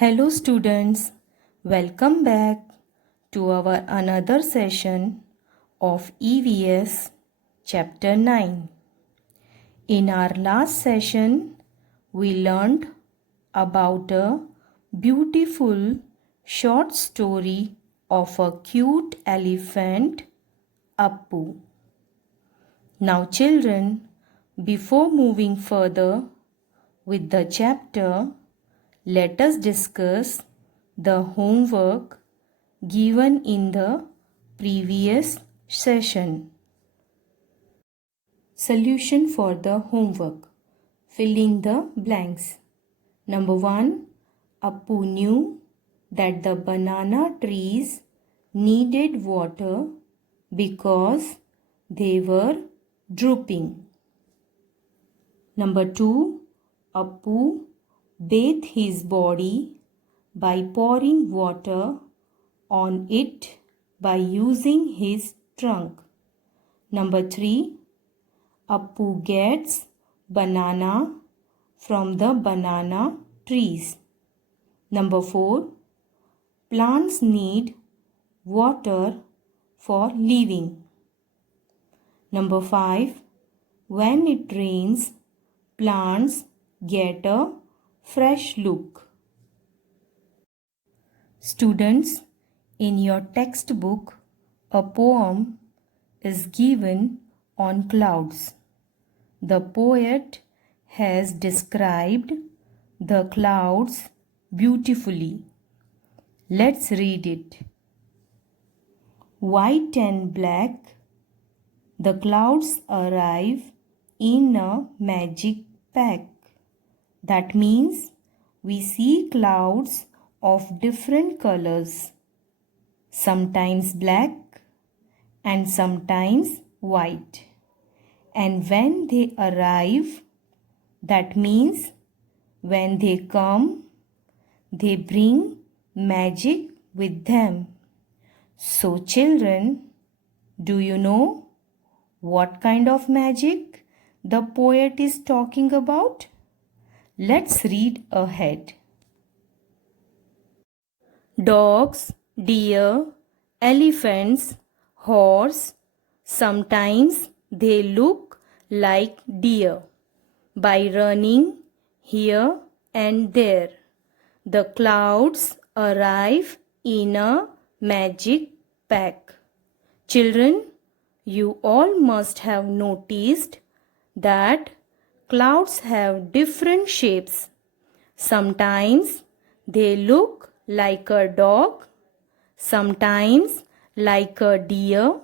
Hello students, welcome back to our another session of EVS chapter 9. In our last session, we learned about a beautiful short story of a cute elephant, Appu. Now children, before moving further with the chapter, let us discuss the homework given in the previous session. Solution for the homework. Fill in the blanks. Number 1. Appu knew that the banana trees needed water because they were drooping. Number 2. Appu bathed his body by pouring water on it by using his trunk. Number 3. Appu gets banana from the banana trees. Number 4. Plants need water for living. Number 5. When it rains, plants get a fresh look. Students, in your textbook, a poem is given on clouds. The poet has described the clouds beautifully. Let's read it. White and black, the clouds arrive in a magic pack. That means we see clouds of different colors, sometimes black and sometimes white. And when they arrive, that means when they come, they bring magic with them. So children, do you know what kind of magic the poet is talking about? Let's read ahead. Dogs, deer, elephants, horse, sometimes they look like deer by running here and there. The clouds arrive in a magic pack. Children, you all must have noticed that clouds have different shapes. Sometimes they look like a dog, sometimes like a deer,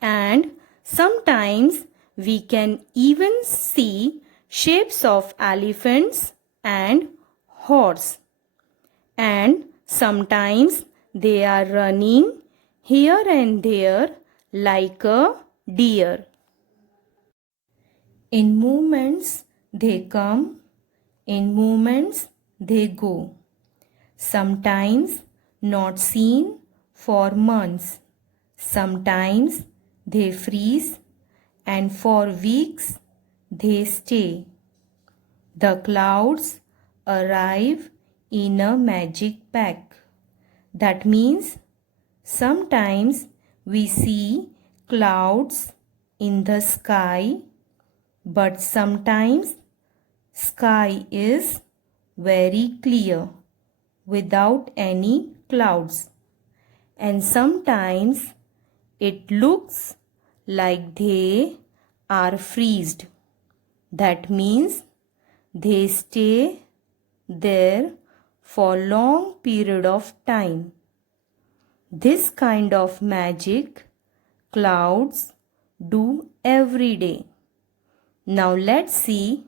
and sometimes we can even see shapes of elephants and horse. And sometimes they are running here and there like a deer. In movements they come, in movements they go. Sometimes not seen for months. Sometimes they freeze and for weeks they stay. The clouds arrive in a magic pack. That means sometimes we see clouds in the sky, but sometimes sky is very clear without any clouds, and sometimes it looks like they are freezed. That means they stay there for long period of time. This kind of magic clouds do every day. Now let's see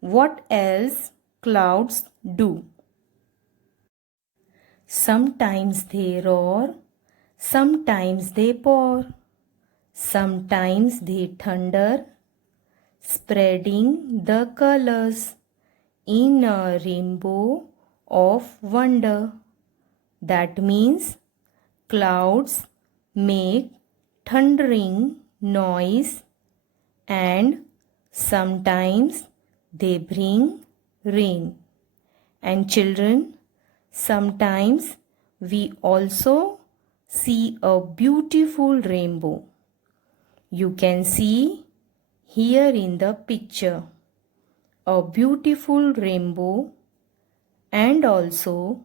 what else clouds do. Sometimes they roar, sometimes they pour, sometimes they thunder, spreading the colors in a rainbow of wonder. That means clouds make thundering noise and sometimes they bring rain. And children, Sometimes we also see a beautiful rainbow. You can see here in the picture a beautiful rainbow and also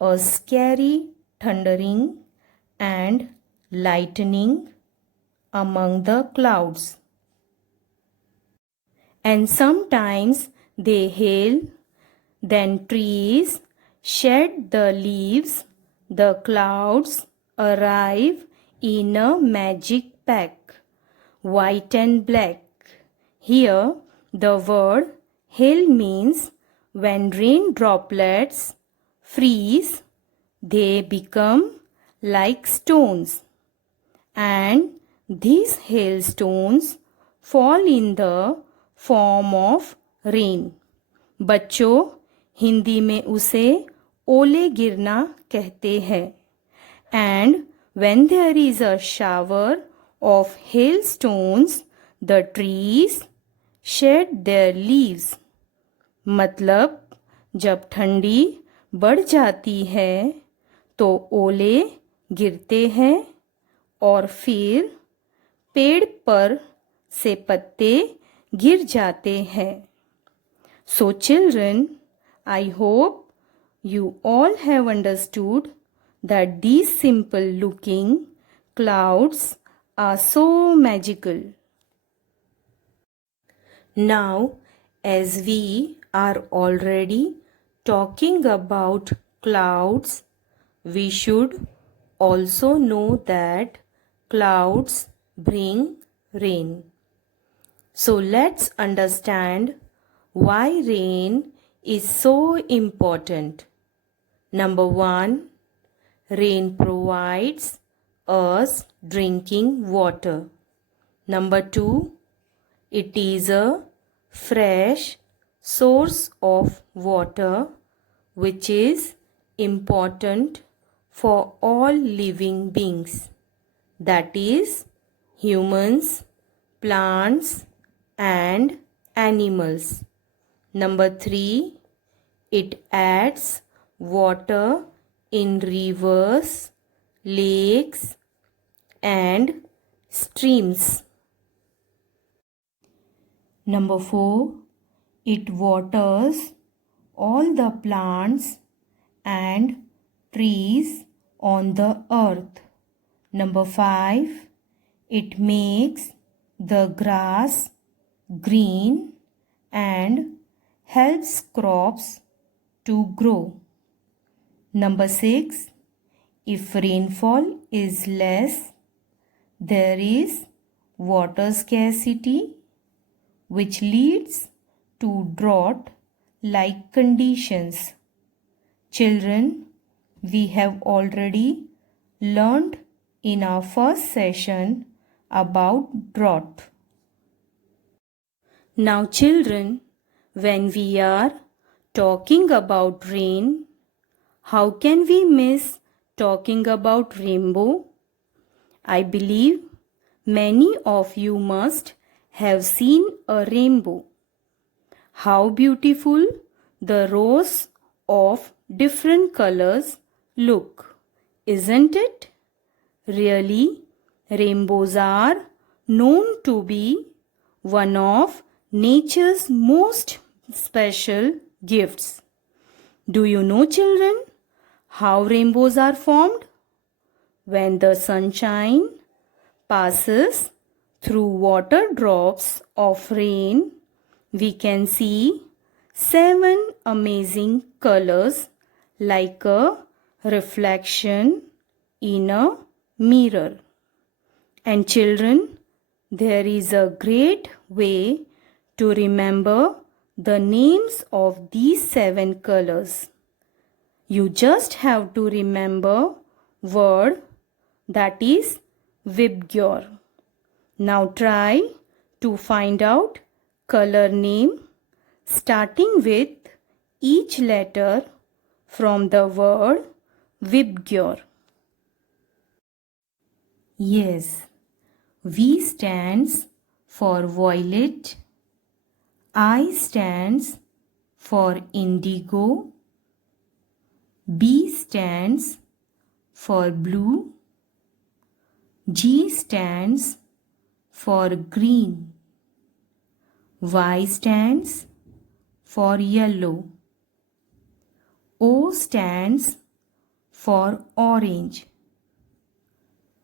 a scary thundering and lightning among the clouds. And sometimes they hail, then trees shed the leaves, the clouds arrive in a magic pack, white and black. Here the word hail means when rain droplets freeze, they become like stones, and these hailstones fall in the form of rain. बच्चों, हिंदी में उसे ओले गिरना कहते हैं. And when there is a shower of hailstones, the trees shed their leaves. मतलब जब ठंडी बढ़ जाती है तो ओले गिरते हैं और फिर पेड़ पर से पत्ते गिर जाते हैं. So children, I hope you all have understood that these simple looking clouds are so magical. Now, as we are already talking about clouds, we should also know that clouds bring rain. So let's understand why rain is so important. Number 1, rain provides us drinking water. Number 2, it is a fresh source of water which is important for all living beings, that is humans, plants and animals. Number 3, it adds water in rivers, lakes and streams. Number 4, it waters all the plants and trees on the earth. Number 5, it makes the grass green and helps crops to grow. Number 6, if rainfall is less, there is water scarcity, which leads to drought-like conditions. Children, we have already learned in our first session about drought. Now children, when we are talking about rain, how can we miss talking about rainbow? I believe many of you must have seen a rainbow. How beautiful the rows of different colors look, isn't it? Really, rainbows are known to be one of nature's most special gifts. Do you know, children, how rainbows are formed? When the sunshine passes through water drops of rain, we can see 7 amazing colors like a reflection in a mirror. And children, there is a great way to remember the names of these 7 colors. You just have to remember word that is Vibgyor. Now try to find out color name starting with each letter from the word Vibgyor. Yes, V stands for violet, I stands for indigo, B stands for blue. G stands for green. Y stands for yellow. O stands for orange.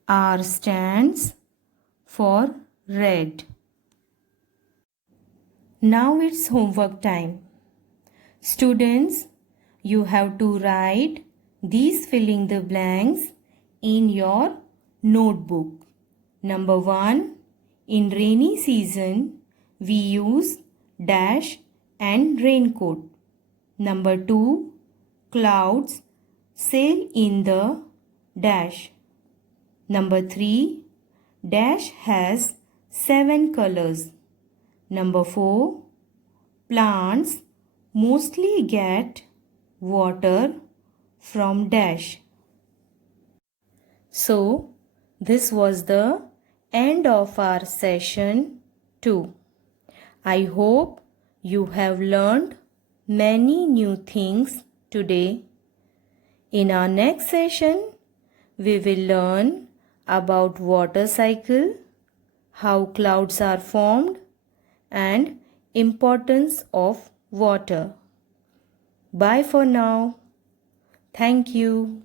R stands for red. Now it's homework time. Students, you have to write these filling the blanks in your notebook. Number 1. In rainy season, we use dash and raincoat. Number 2. Clouds sail in the dash. Number 3. Dash has 7 colors. Number 4. Plants mostly get water from dash. So, this was the end of our session 2. I hope you have learned many new things today. In our next session, we will learn about water cycle, how clouds are formed, and importance of water. Bye for now. Thank you.